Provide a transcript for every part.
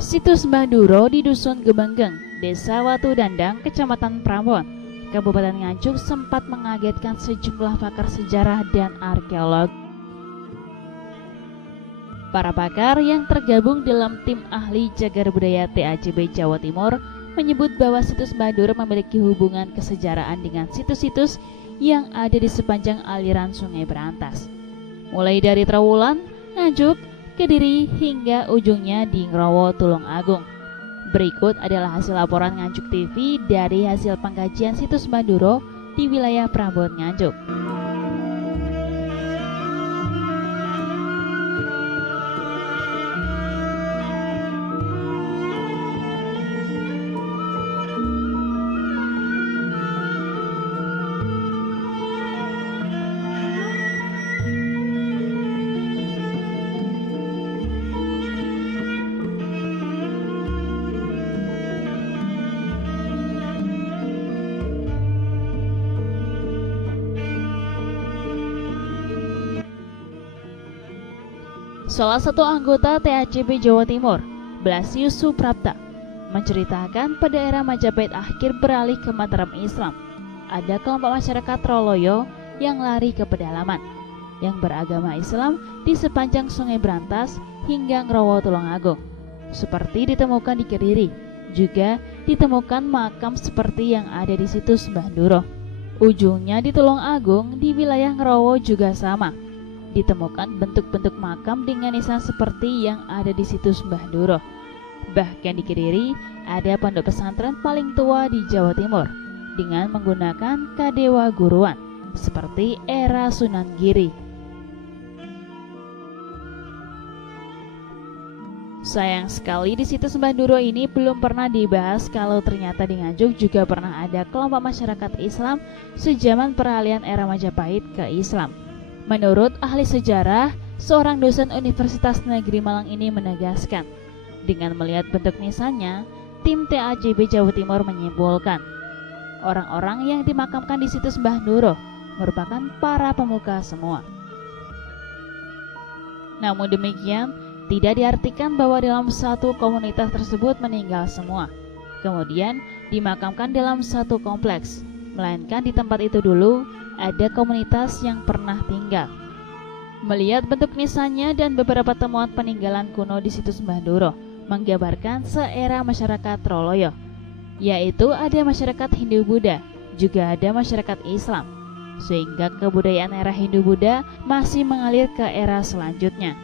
Situs Banduro di Dusun Gebenggeng, Desa Watu Dandang, Kecamatan Prambon, Kabupaten Nganjuk sempat mengagetkan sejumlah pakar sejarah dan arkeolog. Para pakar yang tergabung dalam tim ahli cagar budaya TACB Jawa Timur menyebut bahwa situs Banduro memiliki hubungan kesejarahan dengan situs-situs yang ada di sepanjang aliran Sungai Berantas, mulai dari Trowulan, Nganjuk, Kediri hingga ujungnya di Ngrowo Tulungagung. Berikut adalah hasil laporan Nganjuk TV dari hasil pengkajian situs Banduro di wilayah Prambon Nganjuk. Salah satu anggota TACB Jawa Timur, Blasius Suprapta, menceritakan pada era Majapahit akhir beralih ke Mataram Islam, ada kelompok masyarakat Troloyo yang lari ke pedalaman, yang beragama Islam di sepanjang Sungai Berantas hingga Ngrowo Tulungagung. Seperti ditemukan di Kediri, juga ditemukan makam seperti yang ada di situs Banduro. Ujungnya di Tulungagung di wilayah Ngrowo juga sama. Ditemukan bentuk-bentuk makam dengan nisan seperti yang ada di situs Banduro. Bahkan di Kediri ada pondok pesantren paling tua di Jawa Timur dengan menggunakan kadewa guruan seperti era Sunan Giri. Sayang sekali di situs Banduro ini belum pernah dibahas kalau ternyata di Nganjuk juga pernah ada kelompok masyarakat Islam sejaman peralihan era Majapahit ke Islam. Menurut ahli sejarah, seorang dosen Universitas Negeri Malang ini menegaskan, dengan melihat bentuk nisannya, tim TACB Jawa Timur menyimpulkan, orang-orang yang dimakamkan di situs Banduro merupakan para pemuka semua. Namun demikian, tidak diartikan bahwa dalam satu komunitas tersebut meninggal semua, kemudian dimakamkan dalam satu kompleks, melainkan di tempat itu dulu ada komunitas yang pernah tinggal. Melihat bentuk nisannya dan beberapa temuan peninggalan kuno di situs Banduro menggambarkan seera masyarakat Troloyo, yaitu ada masyarakat Hindu-Buddha, juga ada masyarakat Islam, sehingga kebudayaan era Hindu-Buddha masih mengalir ke era selanjutnya.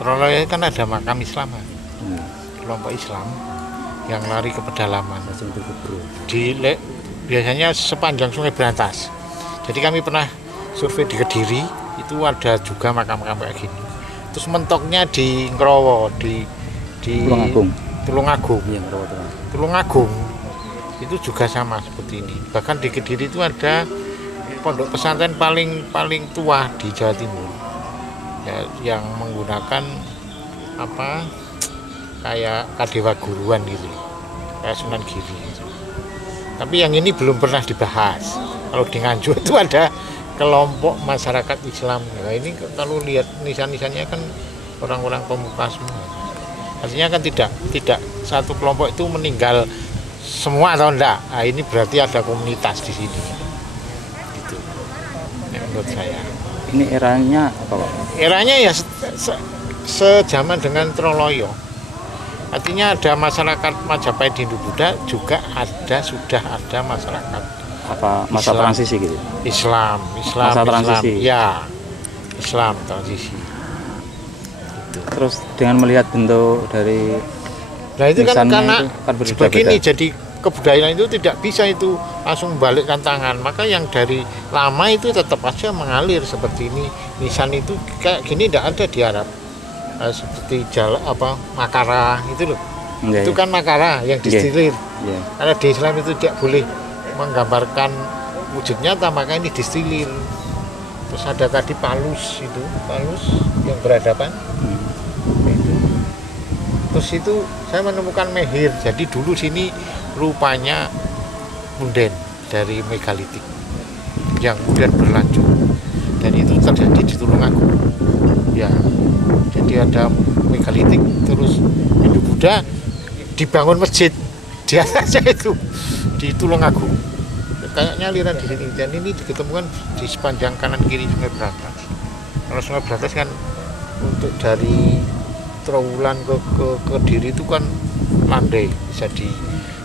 Troloyo kan ada makam Islam, kelompok Islam yang lari ke pedalaman. Biasanya sepanjang Sungai Berantas. Jadi kami pernah survei di Kediri, itu ada juga makam-makam kayak gini. Terus mentoknya di Ngrowo, di Tulungagung. Tulungagung itu juga sama seperti ini. Bahkan di Kediri itu ada pondok pesantren paling tua di Jawa Timur. Ya, yang menggunakan kayak kadewa guruan gitu, kayak Sunan Giri gitu. Tapi yang ini belum pernah dibahas. Kalau di Nganjuk itu ada kelompok masyarakat Islam. Nah, ini kalau lihat nisan-nisannya kan orang-orang pemuka semua. Artinya kan tidak satu kelompok itu meninggal semua atau enggak. Nah, ini berarti ada komunitas di sini. Gitu. Menurut saya. Ini eranya apa, Pak? Eranya ya sejaman dengan Troloyo. Artinya ada masyarakat Majapahit Hindu-Buddha, juga sudah ada masyarakat masa Islam. transisi gitu. Islam. Masa transisi. Ya, Islam transisi. Gitu. Terus dengan melihat bentuk dari itu kan karena berbeda-beda. begini, jadi kebudayaan itu tidak bisa itu langsung balikkan tangan, maka yang dari lama itu tetap aja mengalir seperti ini. Nisan itu kayak gini tidak ada di Arab, seperti Makara itu loh. Itu kan Makara yang distilir. Karena di Islam itu tidak boleh menggambarkan wujud nyata, maka ini distilir. Terus ada tadi palus yang berhadapan. Terus itu saya menemukan mehir. Jadi dulu sini rupanya punden dari megalitik yang kemudian berlanjut, dan itu terjadi di Tulungagung ya. Jadi ada megalitik, terus Hindu Buddha, dibangun masjid di atasnya itu di Tulungagung, kayaknya aliran di sini, dan ini diketemukan di sepanjang kanan kiri Sungai Berantas. Kalau Sungai Berantas kan untuk dari Trowulan ke Kediri itu kan landai, bisa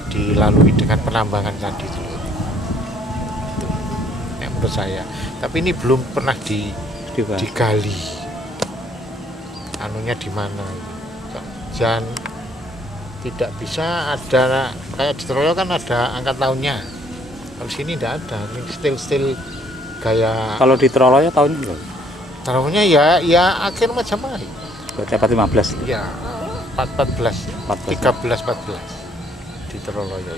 dilalui dengan penambangan tadi itu ya, menurut saya. Tapi ini belum pernah digali anunya di mana, dan tidak bisa ada kayak di Troyo kan ada angka tahunnya. Kalau sini tidak ada, ini stil gaya. Kalau di Troloyo tahunnya berapa? Tahunnya ya akhir Majapahit. Berarti abad 15 itu? Ya 14 13-14 di Troloyo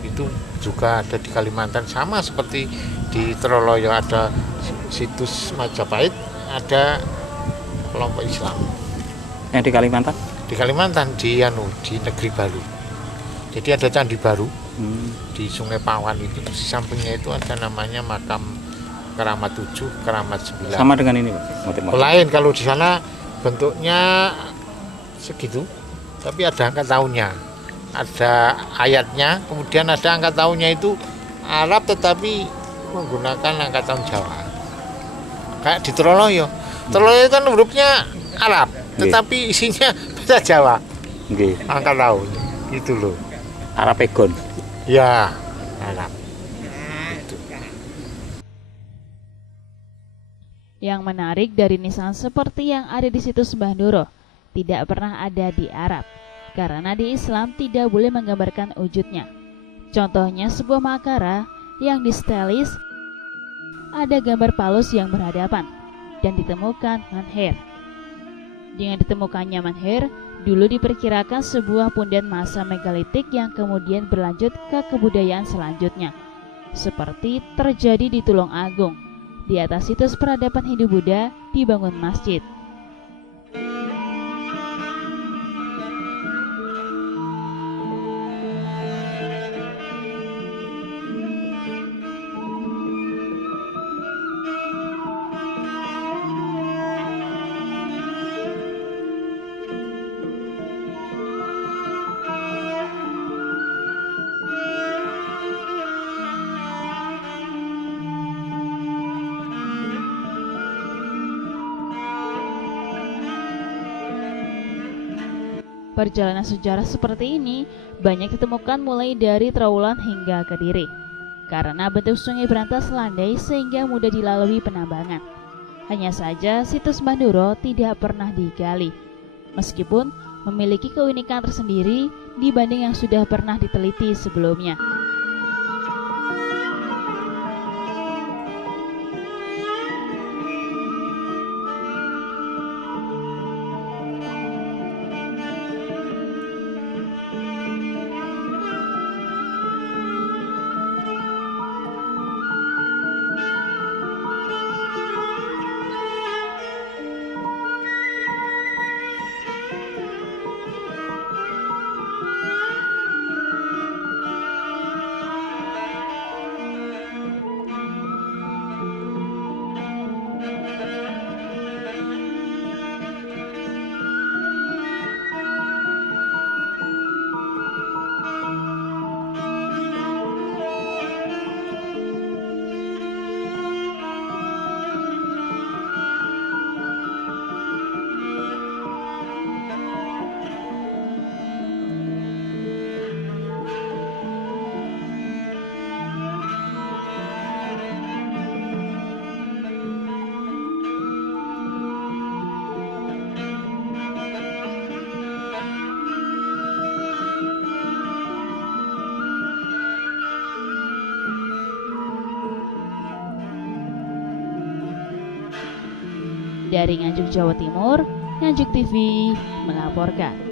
itu juga ada di Kalimantan, sama seperti di Troloyo ada situs Majapahit, ada kelompok Islam. Yang di Kalimantan? Di Kalimantan di Negeri Baru. Jadi ada Candi Baru di Sungai Pawan itu, di sampingnya itu ada namanya makam Keramat 7, Keramat 9. Sama dengan ini, Pak? Motif-motif. Lain, kalau di sana bentuknya segitu, tapi ada angka tahunnya, ada ayatnya, kemudian ada angka tahunnya itu Arab tetapi menggunakan angka tahun Jawa. Kayak di Troloyo. Troloyo kan hurufnya Arab, tetapi isinya bahasa Jawa. Nggih. Angka tahun itu loh. Arapegon. Ya, Arab. Yang menarik dari nisan seperti yang ada di situs Mbah Ndoro tidak pernah ada di Arab, karena di Islam tidak boleh menggambarkan wujudnya. Contohnya sebuah makara yang distelis ada gambar palus yang berhadapan dan ditemukan manher. Dengan ditemukannya manher, dulu diperkirakan sebuah punden masa megalitik yang kemudian berlanjut ke kebudayaan selanjutnya, seperti terjadi di Tulungagung. Di atas situs peradaban Hindu-Buddha dibangun masjid. Perjalanan sejarah seperti ini banyak ditemukan mulai dari Trowulan hingga Kediri, karena bentuk Sungai Berantas landai sehingga mudah dilalui penambangan. Hanya saja situs Mbah Ndoro tidak pernah digali, meskipun memiliki keunikan tersendiri dibanding yang sudah pernah diteliti sebelumnya. Dari Nganjuk, Jawa Timur, Nganjuk TV melaporkan.